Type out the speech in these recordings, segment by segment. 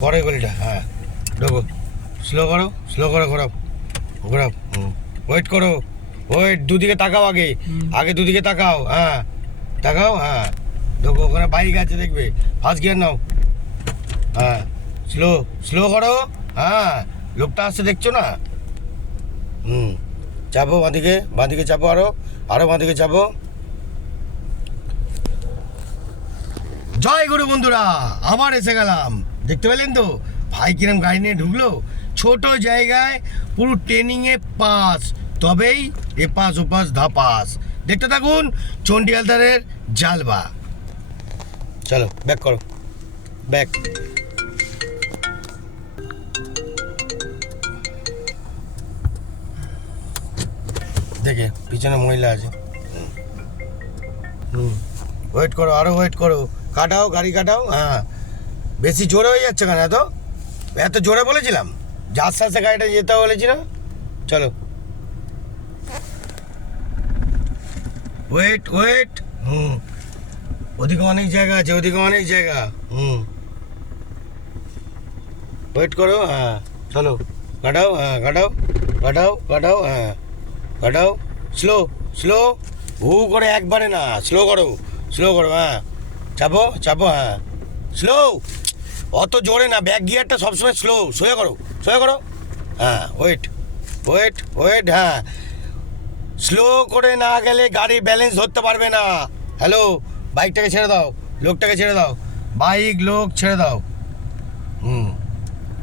পরে গলিটা হ্যাঁ। ঢোকো। স্লো করো স্লো করো ঘোরাও। ঘোরাও। ওয়েট করো। ওয়েট দুদিকে তাকাও আগে। আগে দুদিকে তাকাও হ্যাঁ। তাকাও হ্যাঁ। ঢোকো ওখানে বাইক আছে দেখবে। ফার্স্ট গিয়ার নাও। হ্যাঁ। স্লো স্লো করো হ্যাঁ। লোকটা আসছে দেখছ না? হুম। চাপো বাঁদিকে বাঁদিকে চাপো আরও আরও বাঁদিকে চাপো। জয় গুরু বন্ধুরা আবার এসে গেলাম। দেখতে পেলেন তো? ভাই কিরম গাড়ি নিয়ে ঢুকলো? ছোট জায়গায় পুরো ট্রেনিংয়ে পাস, তবেই এপাস ওপাস ধাপাস দেখতে থাকুন চণ্ডীয়ালদারের জালবা। চলো ব্যাক করো। ব্যাক দেখে, পিছনে মহিলা আছে। হুম। ওয়েট করো, আরও ওয়েট করো। কাটাও, গাড়ি কাটাও। হ্যাঁ। বেশি জোরে হয়ে যাচ্ছে কেন এত? এত জোরে বলেছিলাম। যার সাথে গাড়িটা যেতে বলেছিলাম চলো। ওয়েট ওয়েট হুম। ওদিকে অনেক জায়গা আছে, ওদিকে অনেক জায়গা। হুম। ওয়েট করো হ্যাঁ। চলো। কাটাও হ্যাঁ কাটাও। কাটাও কাটাও হ্যাঁ। কাটাও। স্লো স্লো হু করে একবারে না স্লো করো। স্লো করো হ্যাঁ। চাপো চাপো হ্যাঁ। স্লো অত জোরে না ব্যাক গিয়ারটা সবসময় স্লো সোয়া করো সোয়া করো। হ্যাঁ ওয়েট ওয়েট ওয়েট হ্যাঁ। স্লো করে না গেলে গাড়ি ব্যালেন্স ধরতে পারবে না। হ্যালো বাইকটাকে ছেড়ে দাও, লোকটাকে ছেড়ে দাও। বাইক লোক ছেড়ে দাও। হুম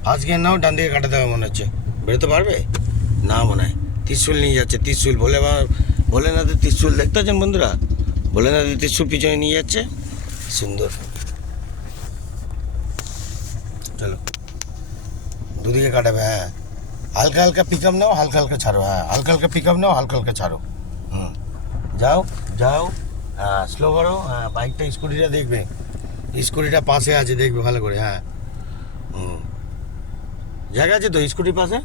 ফার্স্ট গিয়ার নাও ডান দিকে কাটাতে হবে মনে হচ্ছে। বেরোতে পারবে? না মনে হয়। ত্রিশুল নিয়ে যাচ্ছে, ত্রিশুল। ভোলে বা- ভোলেনাথের ত্রিশুল। দেখতে পাচ্ছেন বন্ধুরা? ভোলেনাথের ত্রিশুল পিছনে নিয়ে যাচ্ছে। সুন্দর চলো দুদিকে কাটাবে হ্যাঁ। হালকা হালকা পিক আপ নাও হালকা হালকা ছাড়ো হ্যাঁ। হালকা হালকা পিক আপ নাও হালকা হালকা ছাড়ো। হুম। যাও যাও হ্যাঁ স্লো করো হ্যাঁ বাইকটা স্কুটিটা দেখবে। স্কুটিটা পাশে আছে দেখবে ভালো করে হ্যাঁ। হুম। জায়গা আছে তো স্কুটির পাশে?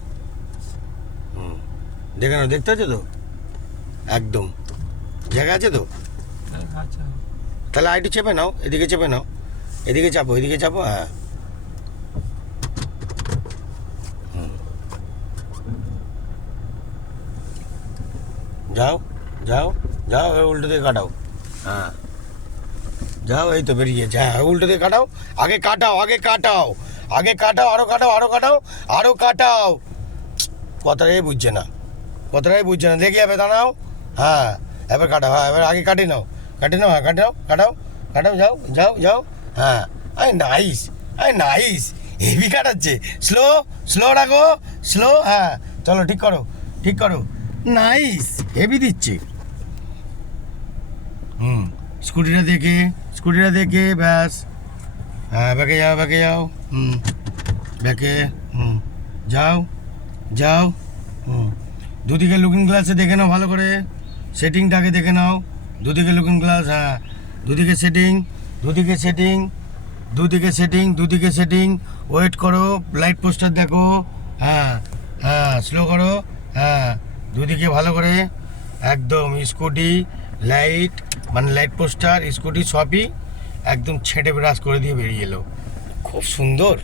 হুম। দেখে নাও দেখতে আছে তো? একদম। জায়গা আছে তো? তাহলে আইটি চেপে নাও এদিকে চেপে নাও। এদিকে চাপো এদিকে চাপো হ্যাঁ হুম। যাও যাও যাও উল্টো দিয়ে কাটাও। হ্যাঁ। যাও এই তো বেরিয়ে যা উল্টো দিকে কাটাও আগে কাটাও আগে কাটাও আগে কাটাও আরও কাটাও আরও কাটাও আরও কাটাও। কথাটাই বুঝছে না। কথাটাই বুঝছে না। দেখি এবার দাঁড়াও। হ্যাঁ এবার কাটাও হ্যাঁ এবার আগে কাটি নাও। কাটি নাও হ্যাঁ কাটাও কাটাও কাটাও যাও যাও যাও। হ্যাঁ আই নাইস আই নাইস। হেভি কাটাচ্ছে। স্লো স্লো রাখো স্লো হ্যাঁ চলো ঠিক করো ঠিক করো। নাইস হেভি দিচ্ছে। হুম স্কুটিটা দেখে স্কুটিটা দেখে, ব্যাস। হ্যাঁ ব্যাকে যাও ব্যাকে যাও। হুম ব্যাকে হুম, যাও যাও। হুম, দুদিকে লুকিং গ্লাসে দেখে নাও ভালো করে। সেটিংটাকে দেখে নাও। দুদিকে লুকিং গ্লাস হ্যাঁ। দুদিকে সেটিং দুদিকে সেটিং দুদিকে সেটিং দুদিকে সেটিং ওয়েট করো লাইট পোস্টার দেখো। হ্যাঁ হ্যাঁ স্লো করো। হ্যাঁ। দুদিকে ভালো করে একদম স্কুটি, লাইট মানে লাইট পোস্টার, স্কুটি সবই একদম ছেঁটে ব্রাশ করে দিয়ে বেরিয়ে এলো। খুব সুন্দর,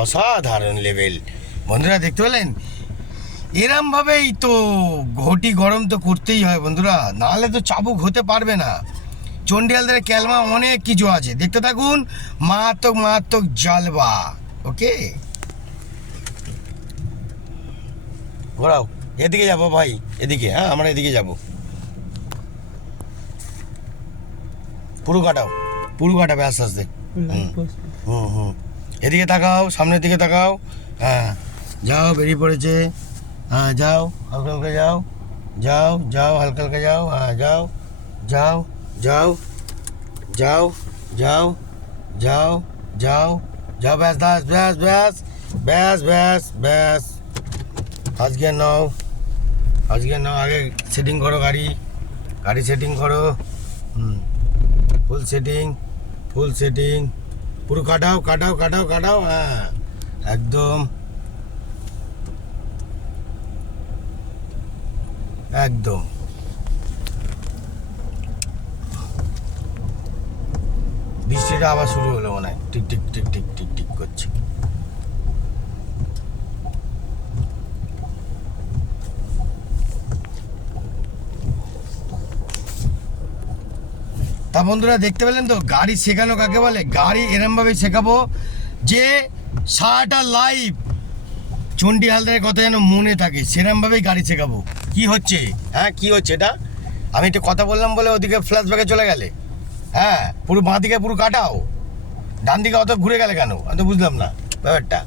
অসাধারণ লেভেল বন্ধুরা, দেখতে পেলেন? এরমভাবেই তো ঘটি গরম তো করতেই হয় বন্ধুরা, নাহলে তো চাবুক হতে পারবে না। চন্ডিয়ালদের ক্যালমা অনেক কিছু আছে, দেখতে থাকুন, মারাত্মক মারাত্মক জালবা ওকে ঘোরাও। এদিকে যাব ভাই এদিকে হ্যাঁ আমরা এদিকে যাব। পুরো কাটাও পুরো কাটাবে আস্তে আস্তে। হুম হুম হুম। এদিকে তাকাও সামনের দিকে তাকাও হ্যাঁ। যাও বেরিয়ে পড়েছে। হ্যাঁ যাও হালকা হালকা যাও। যাও যাও হালকা হালকা যাও। হ্যাঁ যাও যাও যাও যাও যাও যাও যাও যাও ব্যাস ব্যাস ব্যাস ব্যাস ব্যাস ব্যাস। ব্যাস আজকে নাও। আজকে না আগে সেটিং করো গাড়ি। গাড়ি সেটিং করো। ফুল সেটিং ফুল সেটিং পুরো কাটাও কাটাও কাটাও কাটাও হ্যাঁ। একদম। একদম। বৃষ্টিটা আবার শুরু হলো মনে হয়। Tick tick tick tick tick tick করছে। তা বন্ধুরা দেখতে পেলেন তো, গাড়ি শেখানো কাকে বলে? গাড়ি এরমভাবে শেখাবো যে সারাটা লাইফ চণ্ডী হালদারের কথা যেন মনে থাকে, সেরমভাবেই গাড়ি শেখাবো। কি হচ্ছে? হ্যাঁ কি হচ্ছে এটা? আমি একটু কথা বললাম বলে ওদিকে ফ্ল্যাশব্যাকে চলে গেলে। হ্যাঁ পুরো বাঁ দিকে পুরো কাটাও। ডান দিকে অত ঘুরে গেলে কেন? আমি তো বুঝলাম না ব্যাপারটা।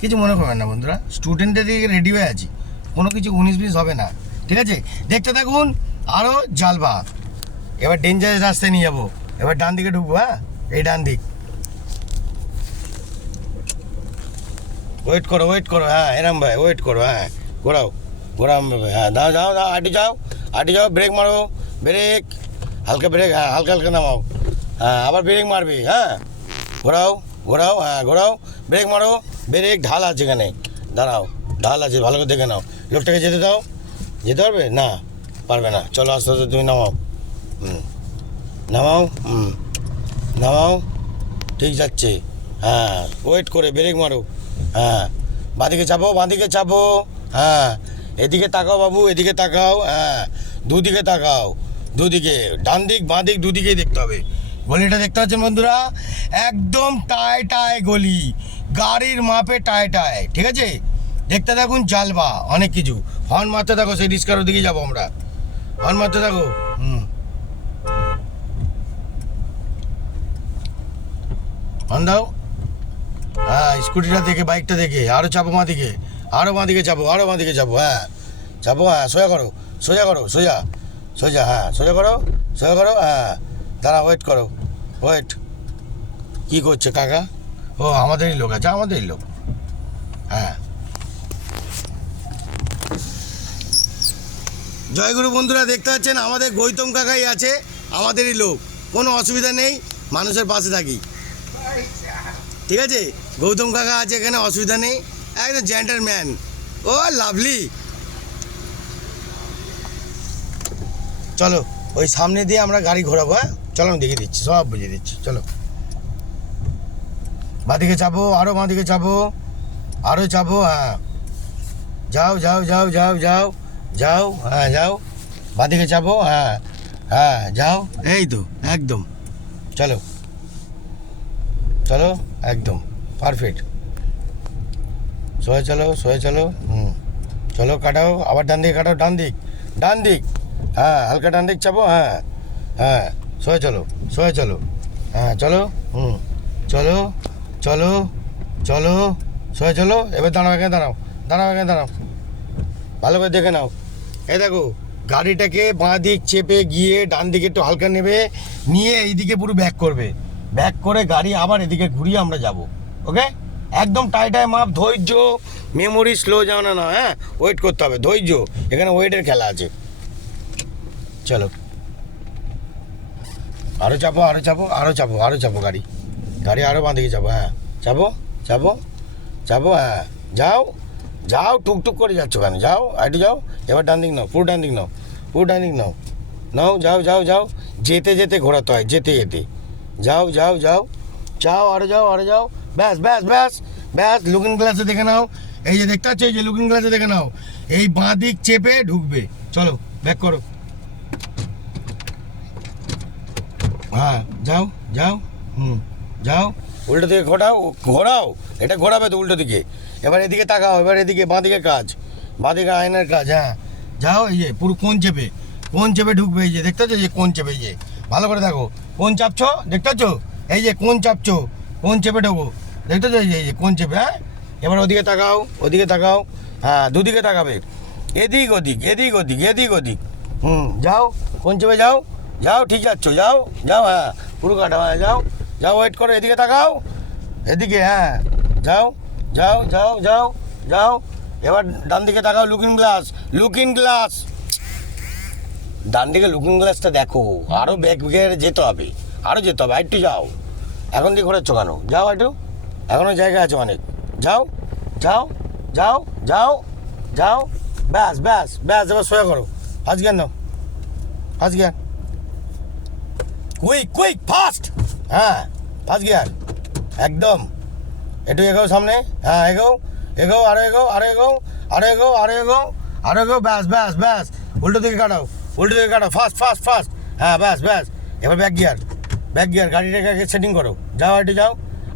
কিছু মনে করবেন না বন্ধুরা স্টুডেন্টদের দিকে রেডি হয়ে আছি। কোনো কিছু উনিশ বিশ হবে না। ঠিক আছে? দেখতে থাকুন আরও জালবা এবার ডেঞ্জারাস রাস্তায় নিয়ে যাব। এবার ডান দিকে ঢুকবো হ্যাঁ? এই ডান দিক। ওয়েট করো ওয়েট করো হ্যাঁ এরম ভাই ওয়েট করো হ্যাঁ ঘোরাও ঘোরাও ভাই হ্যাঁ দাও যাও দাও আটি যাও আটি যাও ব্রেক মারো ব্রেক হালকা ব্রেক হ্যাঁ হালকা হালকা নামাও হ্যাঁ আবার ব্রেক মারবি হ্যাঁ ঘোরাও ঘোরাও হ্যাঁ ঘোরাও ব্রেক মারো ব্রেক ঢাল আছে এখানে, দাঁড়াও, ঢাল আছে, ভালো করে দেখে নাও, লোকটাকে যেতে দাও, যেতে পারবে? না পারবে না, চলো আস্তে আস্তে তুমি নামাও। নামাও? হুম। নামাও? ঠিক যাচ্ছে। হ্যাঁ। ওয়েট করে ব্রেক মারো। হ্যাঁ। বাঁদিকে চাপো বাঁদিকে চাপো। হ্যাঁ। এদিকে তাকাও বাবু, এদিকে তাকাও। হ্যাঁ। দুদিকে তাকাও। দুদিকে। ডান দিক, বাঁ দিক, দুদিকেই দেখতে হবে। গলিটা দেখতে পাচ্ছেন বন্ধুরা? একদম টায় টায় গলি। গাড়ির মাপে টায় টায়। ঠিক আছে? দেখতে থাকুন জালবা, অনেক কিছু। হর্ন মারতে থাকো, সেই রিস্কার দিকে যাব আমরা। হর্ন মারতে থাকো। হুম। হর্ন দাও হ্যাঁ স্কুটিটা দেখে, বাইকটা দেখে আরও চাপো মা দিকে আরও মা দিকে চাপো আরও মা দিকে চাপো হ্যাঁ। চাপো হ্যাঁ সোজা করো সোজা করো, সোজা সোজা হ্যাঁ সোজা করো সোজা করো হ্যাঁ দাঁড়া ওয়েট করো ওয়েট কী করছে কাকা? ও, আমাদেরই লোক আছে, আমাদেরই লোক। হ্যাঁ। জয়গুরু বন্ধুরা, দেখতে পাচ্ছেন, আমাদের গৌতম কাকাই আছে, আমাদেরই লোক। কোনো অসুবিধা নেই, মানুষের পাশে থাকি। ঠিক আছে? গৌতম কাকা আছে এখানে, অসুবিধা নেই। একদম জেন্টারম্যান ও লাভলি চলো, ওই সামনে দিয়ে আমরা গাড়ি ঘোরাবো হ্যাঁ? চলো, আমি দেখিয়ে দিচ্ছি, সব বুঝিয়ে দিচ্ছি, চলো। বাঁদিকে চাপো আরও বাঁদিকে চাপো আরও চাপো হ্যাঁ। যাও যাও যাও যাও যাও যাও হ্যাঁ যাও। বাঁদিকে চাপো হ্যাঁ হ্যাঁ যাও। এই তো, একদম। চলো। চলো একদম পারফেক্ট সোয়ে চলো সোয়ে চলো, হুম। চলো কাটাও, আবার ডান দিকে কাটাও, ডান দিক ডান দিক। হ্যাঁ হালকা ডান দিক চাপো হ্যাঁ হ্যাঁ। সোয়ে চলো সোয়ে চলো হ্যাঁ চলো, হুম। চলো চলো চলো, সোয়ে চলো, এবার দাঁড়াও, এখানে দাঁড়াও দাঁড়াও, এখানে দাঁড়াও। ভালো করে দেখে নাও। এই দেখো, গাড়িটাকে বাঁ দিক চেপে গিয়ে ডান দিকে একটু হালকা নেবে, নিয়ে এইদিকে পুরো ব্যাক করবে। ব্যাক করে গাড়ি আবার এদিকে ঘুরিয়ে আমরা যাব, ওকে? একদম টাইটায় মাপ, ধৈর্য মেমোরি স্লো যাও না না হ্যাঁ? ওয়েট করতে হবে, ধৈর্য, এখানে ওয়েটের খেলা আছে। চলো। আরও চাপো আরও চাপো আরও চাপো আরও চাপো গাড়ি। গাড়ি আরও বাঁ দিকে চাপো হ্যাঁ। চাপো চাপো চাপো হ্যাঁ। যাও যাও, টুকটুক করে যাচ্ছ কেন? যাও আইটু যাও। এবার ডান দিক নাও, পুরো ডান দিক নাও, পুরো ডান দিক নাও। নাও, যাও যাও যাও। যেতে যেতে ঘোরাতে হয়, যেতে যেতে। যাও যাও যাও। যাও আরে যাও, আরও যাও। ব্যাস ব্যাস ব্যাস ব্যাস লুকিং গ্লাসে দেখে নাও। এই যে দেখতে পাচ্ছ, এই যে লুকিং গ্লাসে দেখে নাও। এই বাঁ দিক চেপে ঢুকবে। চলো ব্যাক করো। হ্যাঁ যাও যাও, হুম, যাও। উল্টো দিকে ঘোরাও ঘোরাও। এটা ঘোরাবে তো উল্টো দিকে। এবার এদিকে তাকাও, এবার এদিকে বাঁ দিকে কাজ। বাঁ দিকে আয়নার কাজ হ্যাঁ। যাও, এই যে, পুরো কোন চেপে। কোন চেপে ঢুকবে, এই যে, দেখতে পাচ্ছ যে কোন চেপে, এই যে। ভালো করে দেখো। কোন চাপছো? দেখতে পাচ্ছ এই যে কোন চাপছো? কোন চেপে ঢোকো? দেখতে পাচ্ছ এই যে, কোন চেপে হ্যাঁ? এবার ওদিকে তাকাও ওদিকে তাকাও। হ্যাঁ দুদিকে তাকাবে। এদিক ওদিক এদিক ওদিক এদিক ওদিক। হুম, যাও, কোন চেপে যাও? যাও, ঠিক যাচ্ছ, যাও যাও হ্যাঁ পুরো কাটা হ্যাঁ যাও। যাও ওয়েট করো, এদিকে তাকাও। এদিকে হ্যাঁ যাও যাও যাও যাও যাও। এবার ডান দিকে তাকাও লুকিং গ্লাস লুকিং গ্লাস ডান দিকে লুকিং গ্লাসটা দেখো আরও ব্যাক গিয়ারে যেতে হবে আরও যেতে হবে, একটু যাও। এখন দিয়ে ঘোরাচ্ছ কেন? যাও একটু। এখনও জায়গা আছে অনেক। যাও যাও যাও যাও যাও। ব্যাস ব্যাস ব্যাস, এবার সোয়া করো। জ্ঞান নাও জ্ঞান। কুইক কুইক ফাস্ট হ্যাঁ ফার্স্ট গিয়ার একদম। একটু এগোও সামনে। হ্যাঁ এগোও। এগোও, আরও এগোও আরও এগোও আরও এগোও আরও এগোও আরও এগোও, ব্যাস ব্যাস ব্যাস। উল্টো দিকে কাটাও। উল্টো দিকে কাটাও ফাস্ট ফাস্ট ফাস্ট হ্যাঁ ব্যাস ব্যাস। এবার ব্যাক গিয়ার ব্যাক গিয়ার গাড়িটাকে আগে সেটিং করো। যাও আটে যাও।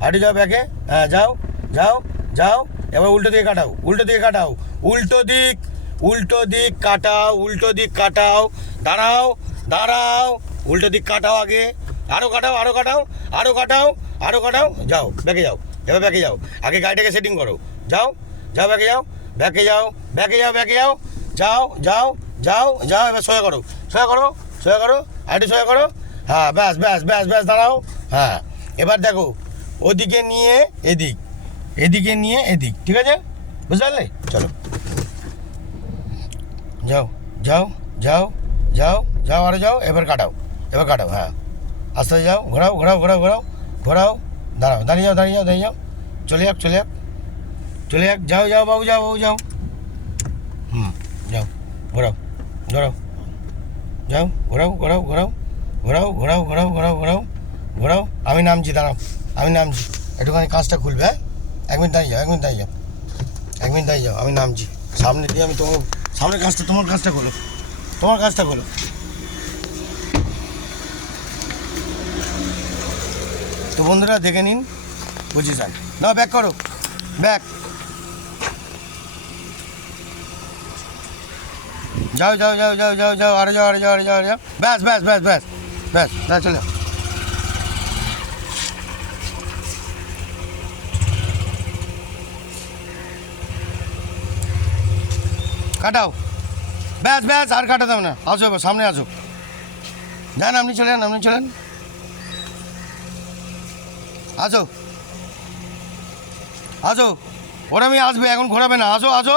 আটে যাও ব্যাকে হ্যাঁ যাও যাও যাও। এবার উল্টো দিকে কাটাও, উল্টো দিকে কাটাও। উল্টো দিক উল্টো দিক কাটাও, উল্টো দিক কাটাও। দাঁড়াও দাঁড়াও। উল্টো দিক কাটাও আগে। আরও কাটাও আরও কাটাও আরও কাটাও আরও কাটাও। যাও ব্যাকে যাও। এবার ব্যাকে যাও। আগে গাড়িটাকে সেটিং করো। যাও যাও ব্যাকে যাও। ব্যাকে যাও ব্যাকে যাও ব্যাকে যাও। যাও যাও যাও যাও, এবার সোয়া করো। সোয়া করো সোয়া করো আইটি সোয়া করো। হ্যাঁ ব্যাস ব্যাস ব্যাস ব্যাস, দাঁড়াও। হ্যাঁ এবার দেখো, ওদিকে নিয়ে এদিক, এদিকে নিয়ে এদিক, ঠিক আছে? বুঝতে পারলে? চলো। যাও যাও যাও যাও যাও, আরও যাও, এবার কাটাও এবার কাটাও হ্যাঁ। আস্তে আস্তে যাও, ঘোরাও ঘোরাও ঘোরাও ঘোরাও ঘোরাও, দাঁড়াও, দাঁড়িয়ে যাও দাঁড়িয়ে যাও দাঁড়িয়ে যাও। চলে যাক চলে যাক। চলে যাক, যাও যাও, বাবু যাও বাবু, যাও। হুম, যাও, ঘোরাও। ঘোরাও যাও ঘোরাও ঘোরাও ঘোরাও ঘোরাও ঘোরাও ঘোরাও ঘোরাও ঘোরাও ঘোরাও আমি নামছি, দাঁড়াও। আমি নামছি। একটুখানি কাজটা খুলবে হ্যাঁ? এক মিনিট দাঁড়িয়ে যাও, এক মিনিট দাঁড়িয়ে যাও। এক মিনিট দাঁড়িয়ে যাও, আমি নামছি। সামনে দিয়ে আমি তোমার সামনের কাজটা তোমার কাজটা খোলো। তোমার কাজটা খোলো। তো বন্ধুরা, দেখে নিন। বুঝেছেন না ব্যাক করো। ব্যাক। যাও যাও যাও যাও যাও যাও, আরে যাও আরে যাও আরে যাও আরে যাও। ব্যাস ব্যাস ব্যাস ব্যাস ব্যাস ব্যাস, চলে। কাটাও। ব্যাস ব্যাস, আর কাটাতে হবে না। আসো এবার, সামনে আসো। যান, আপনি চলেন আপনি চলেন আসো। আসো। ওরা আমি আসবে, এখন ঘোরাবে না। আসো আসো।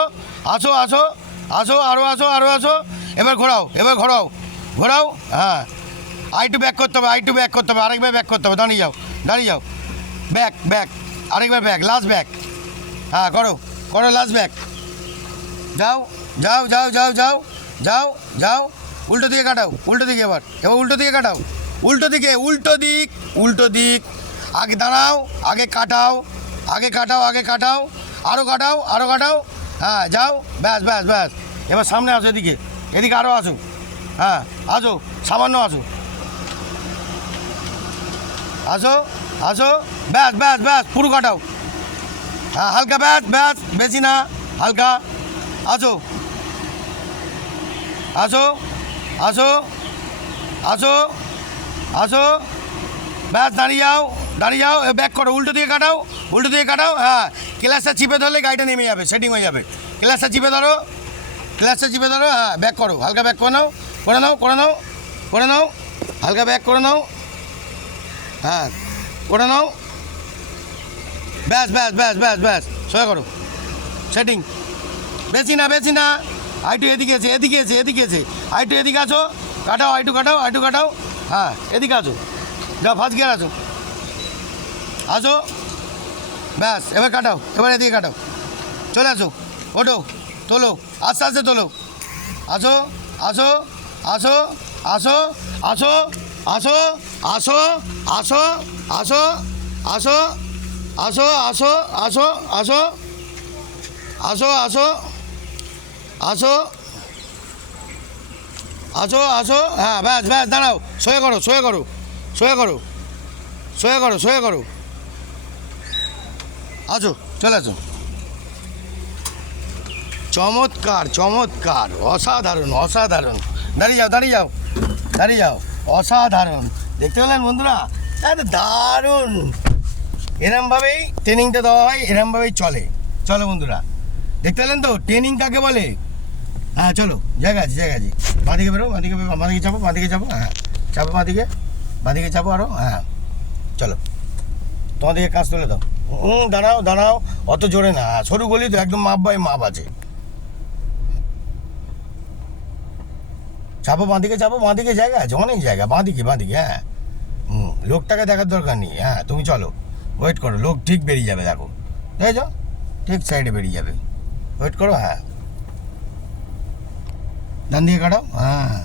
আসো আসো। আসো আরও আসো আরও আসো। এবার ঘোরাও এবার ঘোরাও। ঘোরাও? হ্যাঁ। আই টু ব্যাক করতে হবে আই টু ব্যাক করতে হবে, আরেকবার ব্যাক করতে হবে। দাঁড়িয়ে যাও দাঁড়িয়ে যাও। ব্যাক ব্যাক আরেকবার ব্যাক লাস্ট ব্যাক হ্যাঁ করো করো লাস্ট ব্যাক যাও যাও যাও যাও যাও যাও যাও। উল্টো দিকে কাটাও, উল্টো দিকে এবার। এবার উল্টো দিকে কাটাও। উল্টো দিকে, উল্টো দিক উল্টো দিক। আগে দাঁড়াও, আগে কাটাও আগে কাটাও আগে কাটাও। আরও কাটাও আরও কাটাও। হ্যাঁ যাও। ব্যাস ব্যাস ব্যাস। এবার সামনে আসো এদিকে। এদিকে আরও আসো। হ্যাঁ আসো, সামান্য আসো। আসো আসো। ব্যাস ব্যাস ব্যাস, পুরো কাটাও। হ্যাঁ হালকা ব্যাস ব্যাস, বেশি না, হালকা। আসো। আসো আসো আসো আসো। ব্যাস, দাঁড়িয়ে যাও দাঁড়িয়ে যাও। ব্যাক করো, উল্টো দিকে কাটাও, উল্টো দিকে কাটাও। হ্যাঁ ক্লাসটা চিপে ধরলে গাড়িটা নেমে যাবে সেটিং হয়ে যাবে। ক্লাসটা চিপে ধরো, ক্লাসটা চিপে ধরো হ্যাঁ ব্যাক করো, হালকা ব্যাক করে নাও করে নাও করে নাও করে নাও, হালকা ব্যাক করে নাও হ্যাঁ করে নাও। ব্যাস ব্যাস ব্যাস ব্যাস ব্যাস সোয়া করো সেটিং বেশি না বেশি না আইটু এদিকে আছে এদিকে আছে এদিকে আছে আইটু এদিকে আছো, কাটাও আইটু কাটাও আইটু কাটাও হ্যাঁ এদিকে আছো যা ফার্স্ট গিয়ার আছো আসো ব্যাস এবার কাটাও এবার এদিকে কাটাও চলে আসো ওঠো তোলো আস্তে আস্তে তোলো আসো আসো আসো আসো আসো আসো আসো আসো আসো আসো আসো আসো আসো আসো আসো আসো আসো আসো আসো হ্যাঁ ব্যাস ব্যাস দাঁড়াও সয়ে করো সয়ে করো সয়ে করো সয়ে করো সয়ে করো আসো চলে আসো চমৎকার চমৎকার, অসাধারণ অসাধারণ। দাঁড়িয়ে যাও দাঁড়িয়ে যাও দাঁড়িয়ে যাও, অসাধারণ। দেখতে পেলেন বন্ধুরা? দারুণ। এরমভাবেই ট্রেনিংটা দেওয়া হয়, এরমভাবেই চলে। চলো বন্ধুরা। দেখতে পেলেন তো? ট্রেনিং কাকে বলে? হ্যাঁ চলো, জায়গা আছে জায়গা আছে। বাঁদিকে বেরো বাঁদিকে বেরো, বাঁদিকে চাপো বাঁদিকে চাপো হ্যাঁ চাপো বাঁদিকে বাঁদিকে চাপো আরও হ্যাঁ। চলো তোমাদেরকে কাজ তুলে দাও। হুম, দাঁড়াও দাঁড়াও। অত জোরে না। সরু গলি তো একদম মাপ বাই মাপ আছে। চাপো বাঁদিকে চাপো বাঁদিকে জায়গা আছে, অনেক জায়গা। বাঁদিকে বাঁদিকে হ্যাঁ। হুম, লোকটাকে দেখার দরকার নেই। হ্যাঁ তুমি চলো। ওয়েট করো, লোক ঠিক বেরিয়ে যাবে, দেখো। দেখেছ ঠিক সাইডে বেরিয়ে যাবে। ওয়েট করো হ্যাঁ। ডান দিকে কাটাও হ্যাঁ।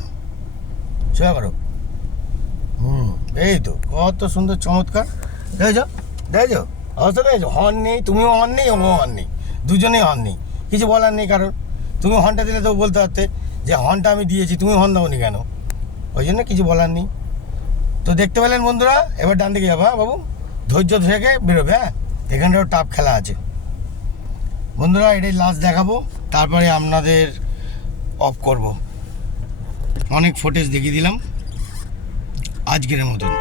সোজা করো। হুম, এই তো, কত সুন্দর, চমৎকার। দেখেছ দেখেছ অবস্থা দেখেছ হর্ন নেই, তুমিও হর্ন নেই ওও হর্ন নেই। দুজনেই হর্ন নেই। কিছু বলার নেই কারণ তুমি হর্নটা দিলে তো বলতে পারতে যে হর্নটা আমি দিয়েছি, তুমি হর্ন দাওনি কেন? ওই জন্য কিছু বলার নেই। তো দেখতে পেলেন বন্ধুরা, এবার ডান দিকে যাব হ্যাঁ বাবু? ধৈর্য থেকে বেরোবে হ্যাঁ? এখানটাও টাপ খেলা আছে। বন্ধুরা, এটাই লাস্ট দেখাবো। তারপরে আপনাদের অফ করব। অনেক ফুটেজ দেখিয়ে দিলাম। আজকের মতন।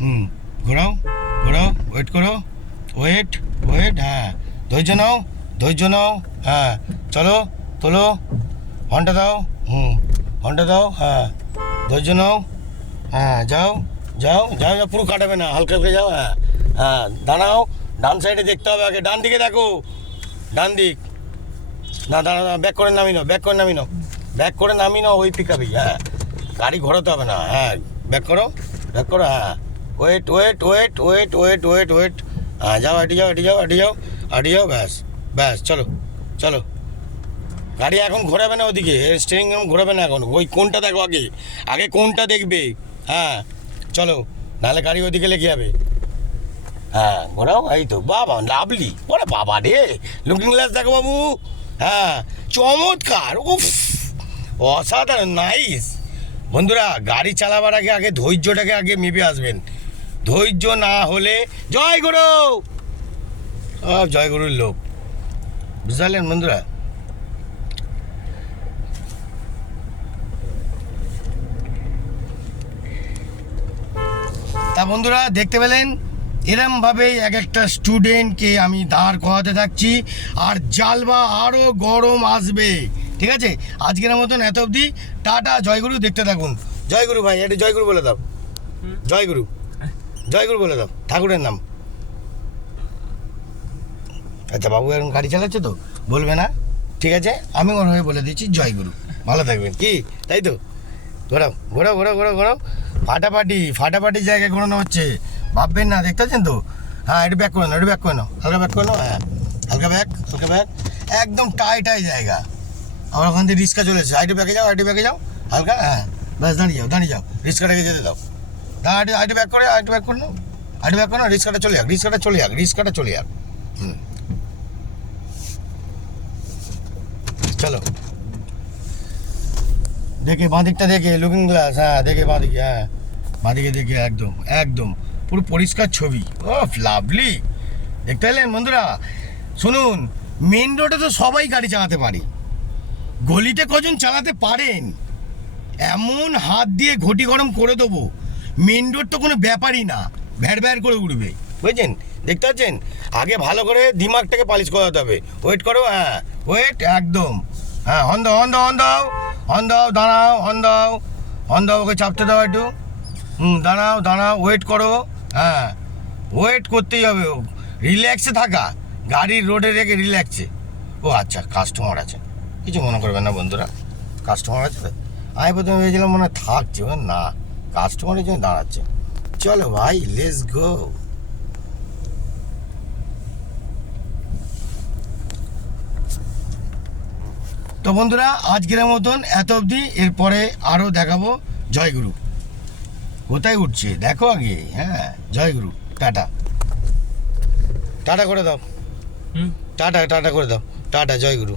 হুম, ঘোরাও। ঘোরাও ওয়েট করো। ওয়েট ওয়েট হ্যাঁ। ধৈর্য নাও ধৈর্য নাও হ্যাঁ। চলো, তোলো। হন্টা দাও, হুম। হন্টা দাও হ্যাঁ। ধৈর্য নাও হ্যাঁ যাও যাও যাও যাও, পুরো কাটাবে না, হালকা করে যাও হ্যাঁ। হ্যাঁ দাঁড়াও, ডান সাইডে দেখতে হবে আগে, ডান দিকে দেখো। ডান দিক। না দাঁড়া ব্যাক করে নামি নাও ব্যাক করে নামি নাও। ব্যাক করে নামি নাও ওই পিকাবি হ্যাঁ। গাড়ি ঘোরাতে হবে না হ্যাঁ। ব্যাক করো ব্যাক করো হ্যাঁ। Wait wait wait wait wait wait wait হ্যাঁ যাও হাঁটি যাও হাঁটি যাও হাঁটি যাও হাঁটি যাও, ব্যাস ব্যাস, চলো চলো। গাড়ি এখন ঘোরাবে না ওদিকে স্টিয়ারিং ঘোরাবে না এখন। ওই কোনটা দেখো আগে? আগে কোনটা দেখবে? হ্যাঁ চলো, নাহলে গাড়ি ওদিকে লেগে যাবে। হ্যাঁ ঘোরাও, এই তো, বাবা লাভলি ওরে বাবা রে লুকিং গ্লাস দেখো বাবু। হ্যাঁ চমৎকার, উফ, অসাধারণ নাইস বন্ধুরা, গাড়ি চালাবার আগে আগে ধৈর্যটাকে আগে মেপে আসবেন। ধৈর্য না হলে জয় গুরু। সব জয় গুরুর লোক। বুঝতে পারলেন বন্ধুরা? তা বন্ধুরা দেখতে পেলেন? এরমভাবেই এক একটা স্টুডেন্টকে আমি দাঁড় করাতে থাকছি আর জালবা আরও গরম আসবে। ঠিক আছে? আজকের মতন এত অবধি। টাটা জয়গুরু দেখতে থাকুন। জয়গুরু ভাই এটা জয়গুরু বলে দাও। জয়গুরু জয়গুরু বলে দাও, ঠাকুরের নাম। আচ্ছা বাবু এখন গাড়ি চালাচ্ছে তো, বলবে না? ঠিক আছে, আমি ওর হয়ে বলে দিচ্ছি জয়গুরু। ভালো থাকবেন। কি? তাই তো? ঘোরাও ঘোরাও ঘোরাও ঘোরাও ঘোরাও। ফাটাফাটি ফাটাফাটি জায়গায় ঘোরানো হচ্ছে। ভাববেন না দেখতে পাচ্ছেন তো? হ্যাঁ একটু ব্যাক করে নাও, একটু ব্যাক করে নাও। হালকা ব্যাক করে নাও হ্যাঁ। হালকা ব্যাক হালকা ব্যাক একদম টাই টাই জায়গা। আবার ওখান থেকে রিক্সা চলেছে। আইটু ব্যাকে যাও আইটু ব্যাকে যাও। হালকা হ্যাঁ। ব্যাস, দাঁড়িয়ে যাও দাঁড়িয়ে যাও। রিক্সাটাকে যেতে দাও। দাঁড়া আইটু আইটু ব্যাক করে আইটু ব্যাক করে নাও আইটু ব্যাক করে নাও রিক্সাটা চলে যাক রিক্সাটা চলে যাক রিক্সাটা চলে যাক। হুম। চলো। দেখে বাঁদিকটা দেখে লুকিং গ্লাস হ্যাঁ দেখে বাঁদিকে হ্যাঁ। বাঁদিকে দেখে, একদম একদম। পুরো পরিষ্কার ছবি। ও লাভলি দেখতে পেলেন বন্ধুরা? শুনুন মেন রোডে তো সবাই গাড়ি চালাতে পারে। গলিতে কজন চালাতে পারেন? এমন হাত দিয়ে ঘটি গরম করে দেবো। মেন রোড তো কোনো ব্যাপারই না। ভ্যার ভ্যার করে উঠবে। বুঝছেন? দেখতে পাচ্ছেন? আগে ভালো করে দিমাগটাকে পালিশ করাতে হবে। ওয়েট করো হ্যাঁ। ওয়েট একদম। হ্যাঁ হন দাও হন দাও হন দাও। হন দাও, দাঁড়াও, হন দাও। হন দাও, ওকে চাপতে দাও একটু। হুম, দাঁড়াও দাঁড়াও ওয়েট করো। হ্যাঁ। ওয়েট করতেই হবে। ও রিল্যাক্সে থাকা। গাড়ির রোডে রেখে রিল্যাক্সে ও আচ্ছা কাস্টমার আছে। কিছু মনে করবেন না বন্ধুরা। কাস্টমার আছে আমি প্রথমে ভেবেছিলাম মনে হয় থাকছে না। কাস্টমারের জন্য দাঁড়াচ্ছে। চলো ভাই লেস গো তো বন্ধুরা আজকের মতন এত অবধি। এরপরে আরও দেখাবো জয়গুরু। কোথায় উঠছে? দেখো আগে। হ্যাঁ জয়গুরু। টাটা। টাটা করে দাও। টাটা টাটা করে দাও। টাটা জয়গুরু।